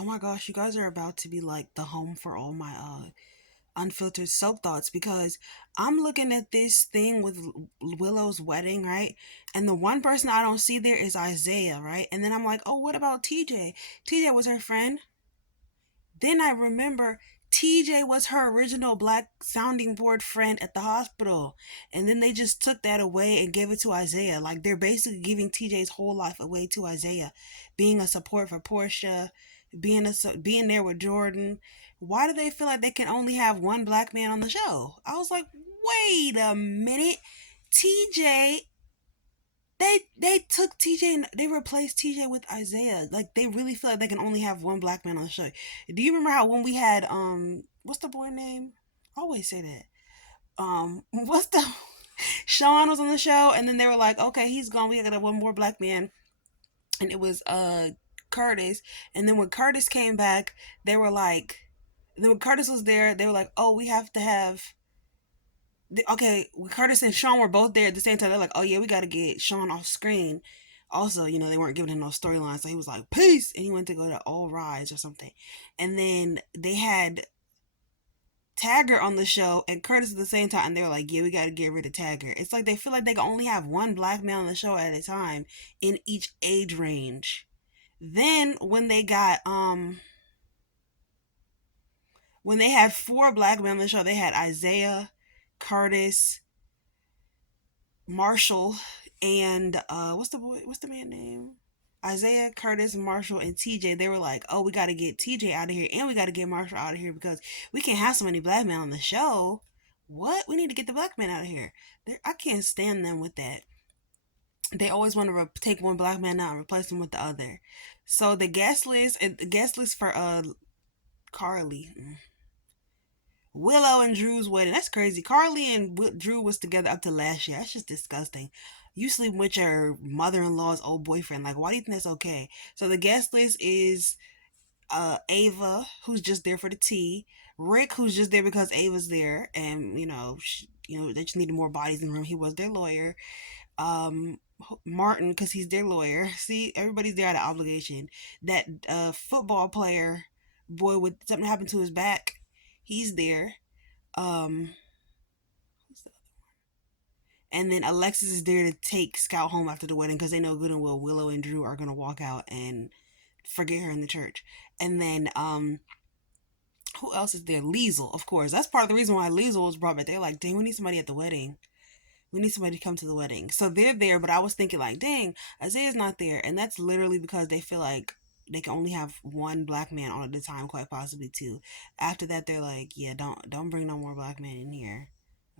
Oh my gosh, you guys are about to be like the home for all my unfiltered soap thoughts because I'm looking at this thing with Willow's wedding, right? And the one person I don't see there is Isaiah, right? And then I'm like, oh, what about TJ? TJ was her friend. Then I remember TJ was her original black sounding board friend at the hospital. And then they just took that away and gave it to Isaiah. Like they're basically giving TJ's whole life away to Isaiah, being a support for Portia, being there with Jordan. Why do they feel like they can only have one black man on the show? I was like, wait a minute. TJ, they took TJ and they replaced TJ with Isaiah. Like they really feel like they can only have one black man on the show. Do you remember how when we had what's the boy name? I always say that. What's the Sean was on the show and then they were like, okay, he's gone. We got one more black man, and it was Curtis. And then when Curtis came back, they were like, then when Curtis was there, they were like, oh, we have to have okay, Curtis and Sean were both there at the same time. They're like, oh yeah, we got to get Sean off screen. Also, they weren't giving him no storyline, so he was like, peace, and he went to go to All Rise or something. And then they had Tagger on the show and Curtis at the same time, and they were like, yeah, we got to get rid of Tagger. It's like they feel like they can only have one black man on the show at a time in each age range. Then when they had four black men on the show, they had Isaiah, Curtis, Marshall, and what's the man name? Isaiah, Curtis, Marshall, and TJ. They were like, oh, we got to get TJ out of here and we got to get Marshall out of here because we can't have so many black men on the show. What? We need to get the black men out of here. I can't stand them with that. They always want to take one black man out and replace him with the other. So the guest list for Carly, Willow and Drew's wedding. That's crazy. Carly and Drew was together up to last year. That's just disgusting. You sleep with your mother-in-law's old boyfriend. Like, why do you think that's okay? So the guest list is Ava, who's just there for the tea. Rick, who's just there because Ava's there, and they just needed more bodies in the room. He was their lawyer. Um, Martin, because he's their lawyer. See, everybody's there out of obligation. That football player boy with something happened to his back, he's there. Um, and then Alexis is there to take Scout home after the wedding because they know good and well Willow and Drew are gonna walk out and forget her in the church. And then who else is there? Liesel, of course. That's part of the reason why Liesel was brought back. They're like, dang, we need somebody at the wedding. We need somebody to come to the wedding. So they're there, but I was thinking like, dang, Isaiah's not there, and that's literally because they feel like they can only have one black man on at a time, quite possibly two. After that, they're like, yeah, don't bring no more black men in here.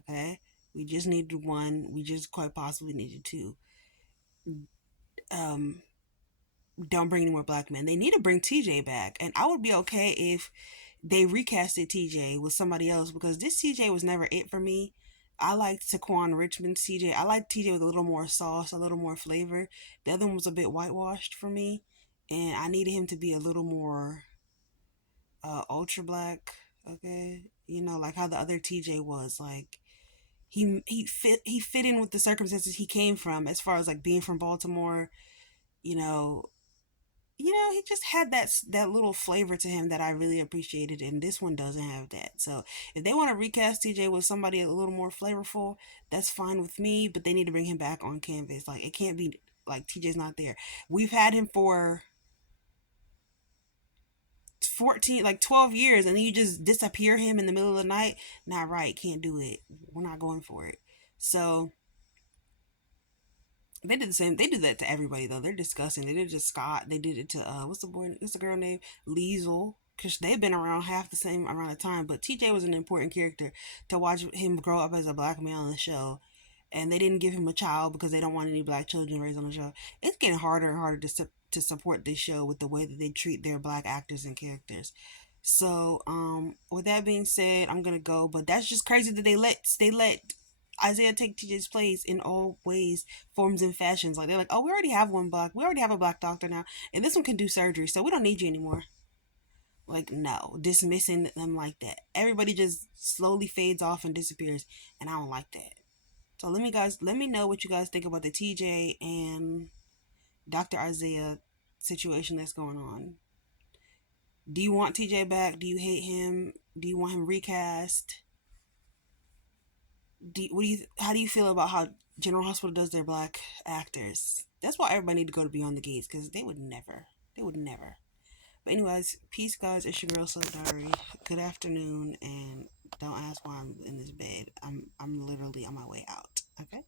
Okay, we just need one. We just quite possibly needed two. Um, don't bring any more black men. They need to bring TJ back, and I would be okay if they recasted TJ with somebody else because this TJ was never it for me. I liked Taquan Richmond's TJ. I liked TJ with a little more sauce, a little more flavor. The other one was a bit whitewashed for me, and I needed him to be a little more ultra black. Okay, like how the other TJ was. Like he fit in with the circumstances he came from, as far as like being from Baltimore. You know, he just had that little flavor to him that I really appreciated, and this one doesn't have that. So if they want to recast TJ with somebody a little more flavorful, that's fine with me. But they need to bring him back on canvas. Like it can't be like TJ's not there. We've had him for 14, like 12 years, and then you just disappear him in the middle of the night. Not right. Can't do it. We're not going for it. So they did the same. They do that to everybody though. They're disgusting. They did it to Scott. They did it to what's the girl name? Liesel. Because they've been around half the same amount of time. But TJ was an important character to watch him grow up as a black man on the show. And they didn't give him a child because they don't want any black children raised on the show. It's getting harder and harder to support this show with the way that they treat their black actors and characters. So, with that being said, I'm gonna go. But that's just crazy that they let Isaiah take TJ's place in all ways, forms, and fashions. Like they're like, oh, we already have a black doctor now, and this one can do surgery, so we don't need you anymore. Like no, dismissing them like that. Everybody just slowly fades off and disappears, and I don't like that. So let me know what you guys think about the TJ and Dr. Isaiah situation that's going on. Do you want TJ back? Do you hate him? Do you want him recast? How do you feel about how General Hospital does their black actors? That's why everybody need to go to Beyond the Gates, because they would never. They would never. But anyways, peace, guys. It's your girl, Soap Diary. Good afternoon, and don't ask why I'm in this bed. I'm literally on my way out. Okay.